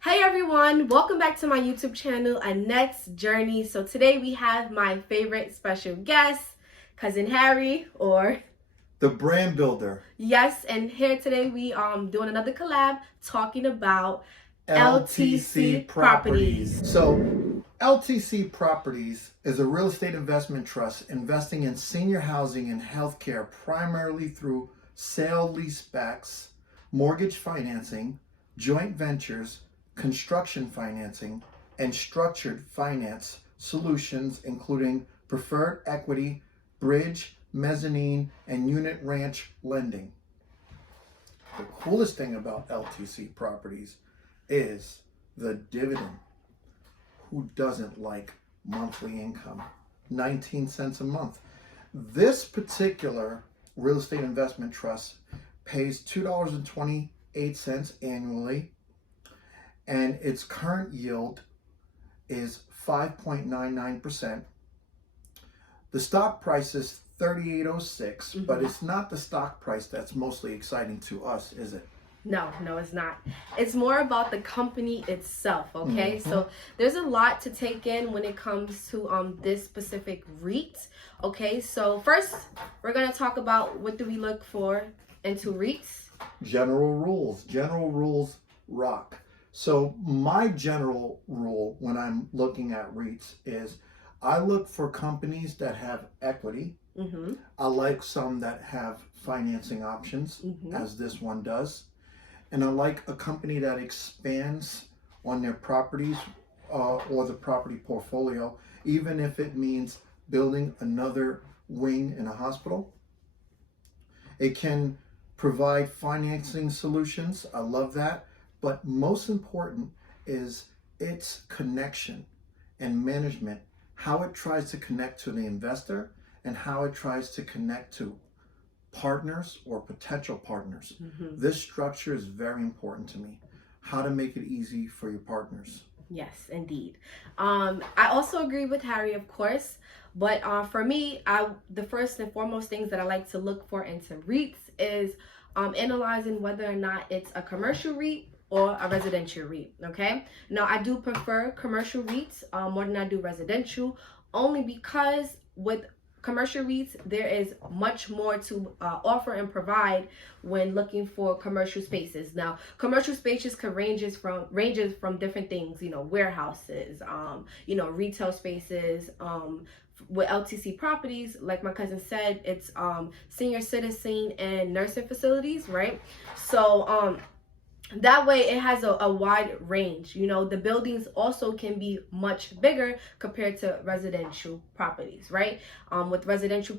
Hey everyone, welcome back to my YouTube channel, Annette's Journey. So today we have my favorite special guest, Cousin Harry, or the brand builder. Yes, and here today we doing another collab talking about LTC Properties. So LTC Properties is a real estate investment trust investing in senior housing and healthcare primarily through sale leasebacks, mortgage financing, joint ventures, construction financing, and structured finance solutions, including preferred equity, bridge, mezzanine, and unit ranch lending. The coolest thing about LTC Properties is the dividend. Who doesn't like monthly income? 19 cents a month. This particular real estate investment trust pays $2.28 annually, and its current yield is 5.99%. The stock price is $38.06, but it's not the stock price that's mostly exciting to us, is it? No, it's not. It's more about the company itself, okay? So there's a lot to take in when it comes to this specific REIT, okay? So first, we're going to talk about what do we look for into REITs. General rules. General rules rock. So my general rule when I'm looking at REITs is I look for companies that have equity. I like some that have financing options, as this one does. And I like a company that expands on their properties or the property portfolio, even if it means building another wing in a hospital. It can provide financing solutions. I love that. But most important is its connection and management, how it tries to connect to the investor and how it tries to connect to partners or potential partners. This structure is very important to me. How to make it easy for your partners. Yes, indeed. I also agree with Harry, of course, but for me, the first and foremost things that I like to look for into REITs is analyzing whether or not it's a commercial REIT or a residential REIT, okay? Now, I do prefer commercial REITs more than I do residential, only because with commercial REITs, there is much more to offer and provide when looking for commercial spaces. Now, commercial spaces can ranges from different things, warehouses, retail spaces. With LTC Properties, like my cousin said, it's senior citizen and nursing facilities, right? So that way it has a wide range. The buildings also can be much bigger compared to residential properties, right? With commercial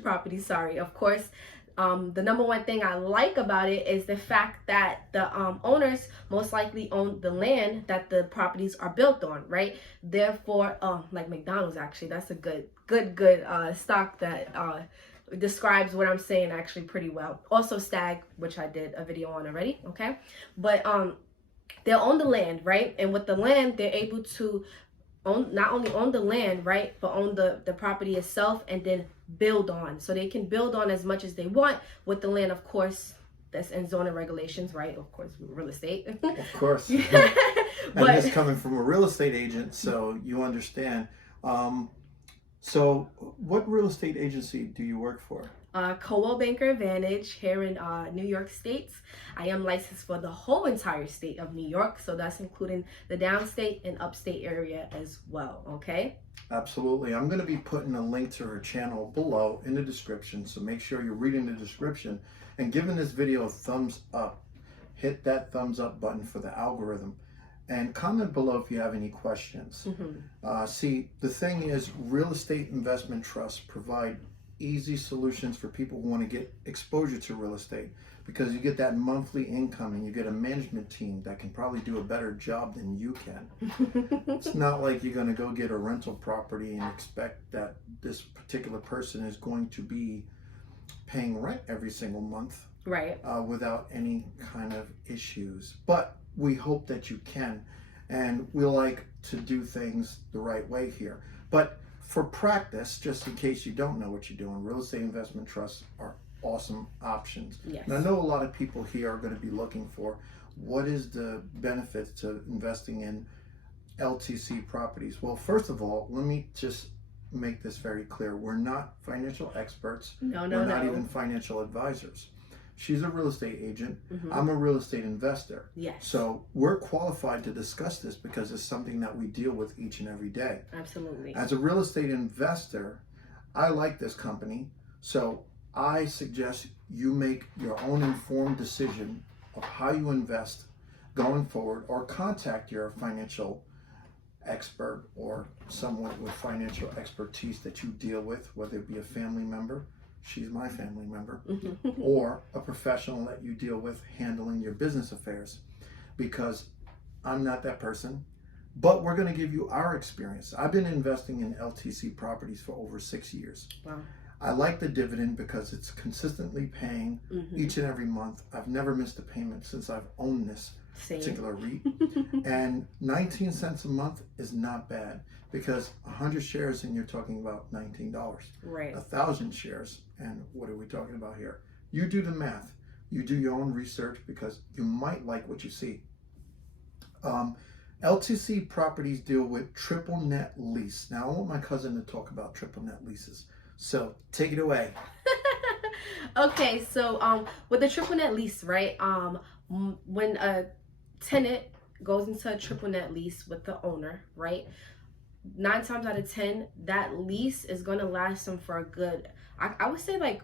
properties, sorry, of course, the number one thing I like about it is the fact that the owners most likely own the land that the properties are built on, right? Therefore, like McDonald's, actually, that's a good stock that describes what I'm saying actually pretty well. Also Stag, which I did a video on already, okay? But they'll own the land, right? And with the land, they're able to not only own the land, right, but own the property itself and then build on. So they can build on as much as they want with the land, of course. That's in zoning regulations, right? Of course, real estate. Of course. And this coming from a real estate agent, so you understand. So what real estate agency do you work for? Coldwell Banker Advantage here in New York State. I am licensed for the whole entire state of New York, so that's including the downstate and upstate area as well, okay? Absolutely. I'm going to be putting a link to her channel below in the description, so make sure you're reading the description and giving this video a thumbs up. Hit that thumbs up button for the algorithm. And comment below if you have any questions. See, the thing is, real estate investment trusts provide easy solutions for people who want to get exposure to real estate, because you get that monthly income and you get a management team that can probably do a better job than you can. It's not like you're going to go get a rental property and expect that this particular person is going to be paying rent every single month, right? Without any kind of issues. But we hope that you can, and we like to do things the right way here. But for practice, just in case you don't know what you're doing, real estate investment trusts are awesome options. Yes. And I know a lot of people here are going to be looking for, what is the benefits to investing in LTC properties? Well, first of all, let me just make this very clear. We're not financial experts. No, we're not even financial advisors. She's a real estate agent. I'm a real estate investor. Yes. So we're qualified to discuss this because it's something that we deal with each and every day. Absolutely. As a real estate investor, I like this company. So I suggest you make your own informed decision of how you invest going forward, or contact your financial expert or someone with financial expertise that you deal with, whether it be a family member, she's my family member, or a professional that you deal with handling your business affairs, because I'm not that person. But we're going to give you our experience. I've been investing in LTC properties for over 6 years. Wow. I like the dividend because it's consistently paying each and every month. I've never missed a payment since I've owned this particular REIT. And 19 cents a month is not bad, because 100 shares and you're talking about $19. Right. 1,000 shares, and what are we talking about here? You do the math. You do your own research, because you might like what you see. LTC properties deal with triple net lease. Now I want my cousin to talk about triple net leases. So take it away. Okay, so with the triple net lease, right? When a tenant goes into a triple net lease with the owner, right? 9 times out of 10, that lease is going to last them for a good, I would say like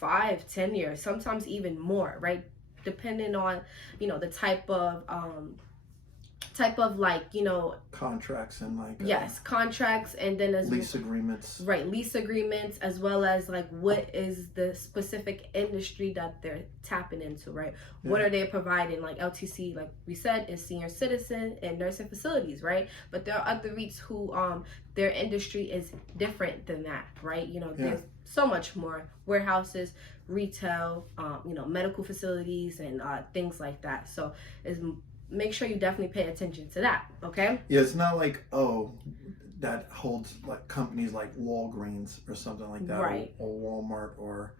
5-10 years, sometimes even more, right? Depending on, the type of like, contracts and like yes, contracts, and then as lease agreements, right, lease agreements, as well as like what is the specific industry that they're tapping into, right? What are they providing? Like LTC, like we said, is senior citizen and nursing facilities, right? But there are other REITs who their industry is different than that, right? There's so much more: warehouses, retail, medical facilities, and things like that. So make sure you definitely pay attention to that, okay? Yeah, it's not like, that holds like companies like Walgreens or something like that, right? Or Walmart, or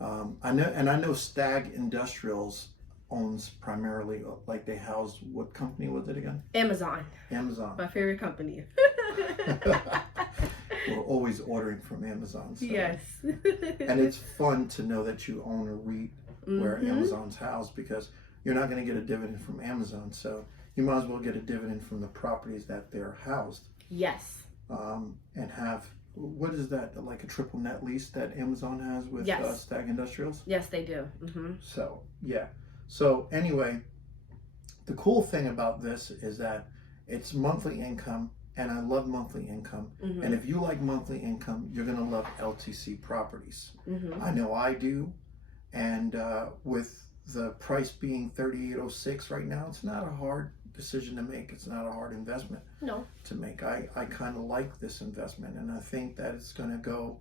I know Stag Industrials owns primarily, like they house, what company was it again? Amazon, my favorite company. We're always ordering from Amazon. So. Yes. And it's fun to know that you own a REIT where Amazon's housed, because you're not going to get a dividend from Amazon, so you might as well get a dividend from the properties that they're housed. Yes. And have, what is that, like a triple net lease that Amazon has with Stag Industrials? Yes, they do. So, yeah. So, anyway, the cool thing about this is that it's monthly income, and I love monthly income. And if you like monthly income, you're going to love LTC properties. I know I do. And with the price being $38.06 right now, it's not a hard decision to make. It's not a hard investment to make. I kind of like this investment, and I think that it's going to go,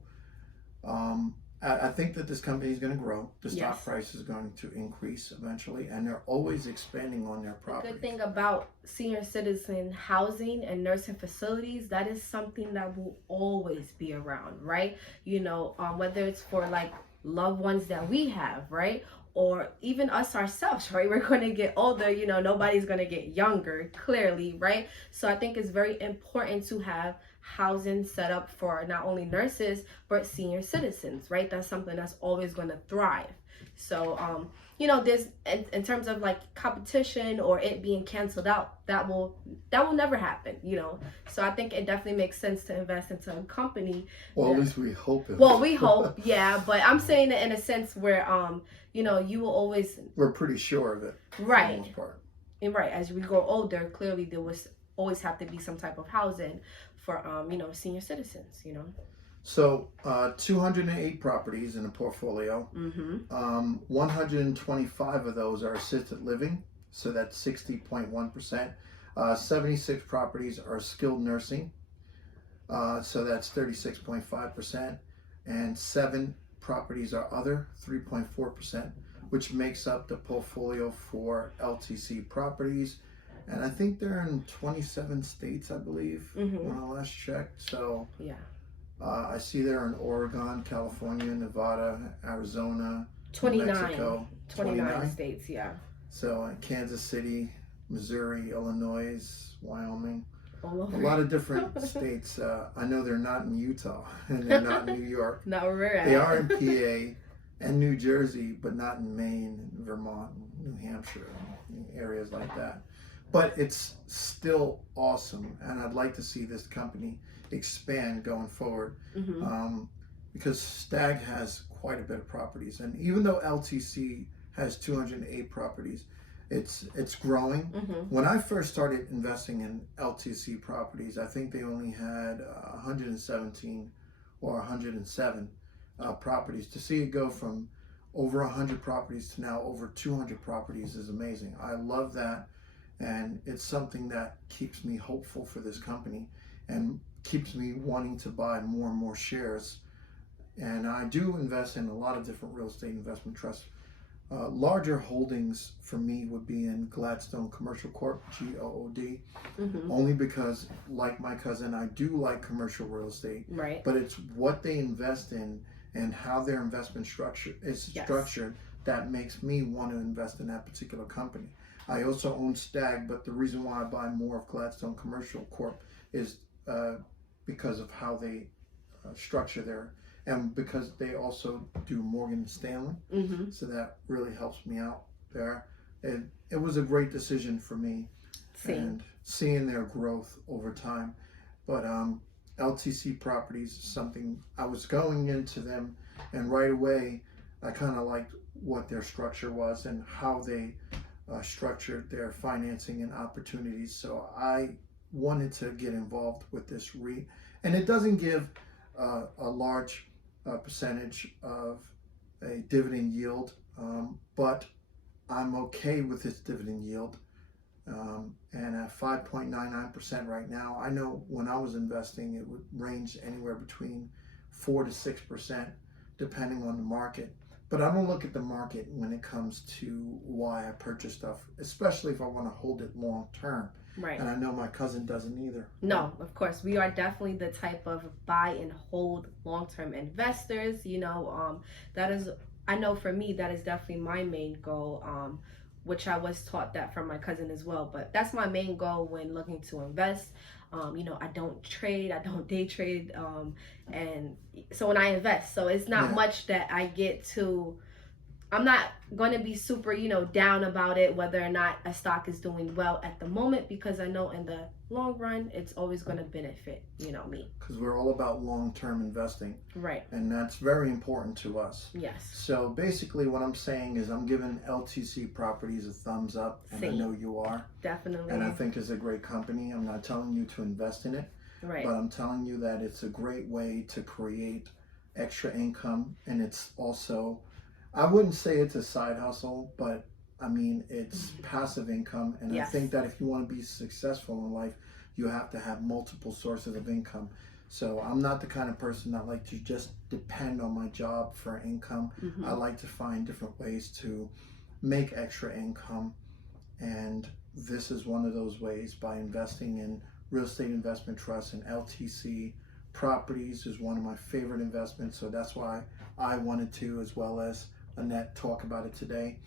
I think that this company is going to grow. The stock price is going to increase eventually, and they're always expanding on their properties. The good thing about senior citizen housing and nursing facilities, that is something that will always be around, right? Whether it's for like loved ones that we have, right? Or even us ourselves, right? We're going to get older, nobody's going to get younger, clearly, right? So I think it's very important to have housing set up for not only nurses, but senior citizens, right? That's something that's always going to thrive. So, there's, in terms of like competition or it being canceled out, that will never happen, So I think it definitely makes sense to invest into a company. Well, at least we hope it. Well, we hope, yeah. But I'm saying it in a sense where, you will always. We're pretty sure of it. Right. For the most part. And right, as we grow older, clearly there was always have to be some type of housing for, senior citizens, So 208 properties in the portfolio. 125 of those are assisted living, so that's 60.1%. 76 properties are skilled nursing, so that's 36.5%. And 7 properties are other, 3.4%, which makes up the portfolio for LTC properties. And I think they're in 27 states, I believe, when I last checked. So yeah. I see they're in Oregon, California, Nevada, Arizona, 29. Mexico. 29 states, yeah. So Kansas City, Missouri, Illinois, Wyoming, all over. A lot of different states. I know they're not in Utah and they're not in New York. Not where we're at. They are in PA and New Jersey, but not in Maine, Vermont, New Hampshire, areas like that. But it's still awesome, and I'd like to see this company expand going forward. Because Stag has quite a bit of properties, and even though LTC has 208 properties, it's growing. When I first started investing in LTC properties, I think they only had 117 or 107 properties. To see it go from over 100 properties to now over 200 properties is amazing. I love that, and it's something that keeps me hopeful for this company and keeps me wanting to buy more and more shares. And I do invest in a lot of different real estate investment trusts. Larger holdings for me would be in Gladstone Commercial Corp, GOOD, only because, like my cousin, I do like commercial real estate. Right. But it's what they invest in and how their investment structure is structured that makes me want to invest in that particular company. I also own Stag, but the reason why I buy more of Gladstone Commercial Corp is because of how they structure their, and because they also do Morgan Stanley, so that really helps me out there. It was a great decision for me, and seeing their growth over time. But LTC Properties is something I was going into them, and right away I kind of liked what their structure was and how they structured their financing and opportunities. So I wanted to get involved with this REIT, and it doesn't give a large percentage of a dividend yield, but I'm okay with its dividend yield, and at 5.99% right now. I know when I was investing it would range anywhere between 4 to 6% depending on the market, but I don't look at the market when it comes to why I purchase stuff, especially if I want to hold it long term. Right. And I know my cousin doesn't either. No, of course. We are definitely the type of buy and hold long-term investors. That is, I know for me, that is definitely my main goal, which I was taught that from my cousin as well. But that's my main goal when looking to invest. I don't trade, I don't day trade. And so when I invest, so it's not much that I get to, I'm not going to be super, down about it, whether or not a stock is doing well at the moment, because I know in the long run, it's always going to benefit, me. Because we're all about long-term investing. Right. And that's very important to us. Yes. So basically what I'm saying is I'm giving LTC Properties a thumbs up, and I know you are. Definitely. And I think it's a great company. I'm not telling you to invest in it, right, but I'm telling you that it's a great way to create extra income, and it's also, I wouldn't say it's a side hustle, but I mean, it's passive income. And I think that if you want to be successful in life, you have to have multiple sources of income. So I'm not the kind of person that like to just depend on my job for income. I like to find different ways to make extra income. And this is one of those ways, by investing in real estate investment trusts, and LTC Properties is one of my favorite investments. So that's why I wanted to, as well as Annette, talk about it today.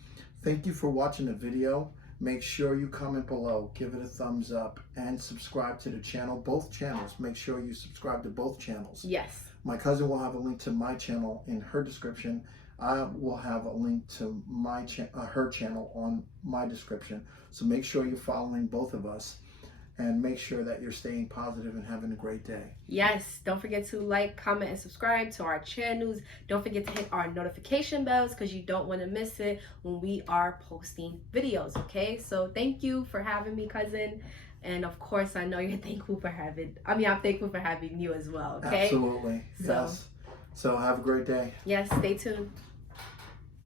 Thank you for watching the video. Make sure you comment below, give it a thumbs up, and subscribe to the channel, both channels. Make sure you subscribe to both channels. Yes. My cousin will have a link to my channel in her description. I will have a link to my her channel on my description. So make sure you're following both of us, and make sure that you're staying positive and having a great day. Yes, don't forget to like, comment, and subscribe to our channels. Don't forget to hit our notification bells, because you don't want to miss it when we are posting videos, okay? So thank you for having me, cousin. And of course, I know you're thankful for I'm thankful for having you as well, okay? Absolutely, yes. So have a great day. Yes, stay tuned.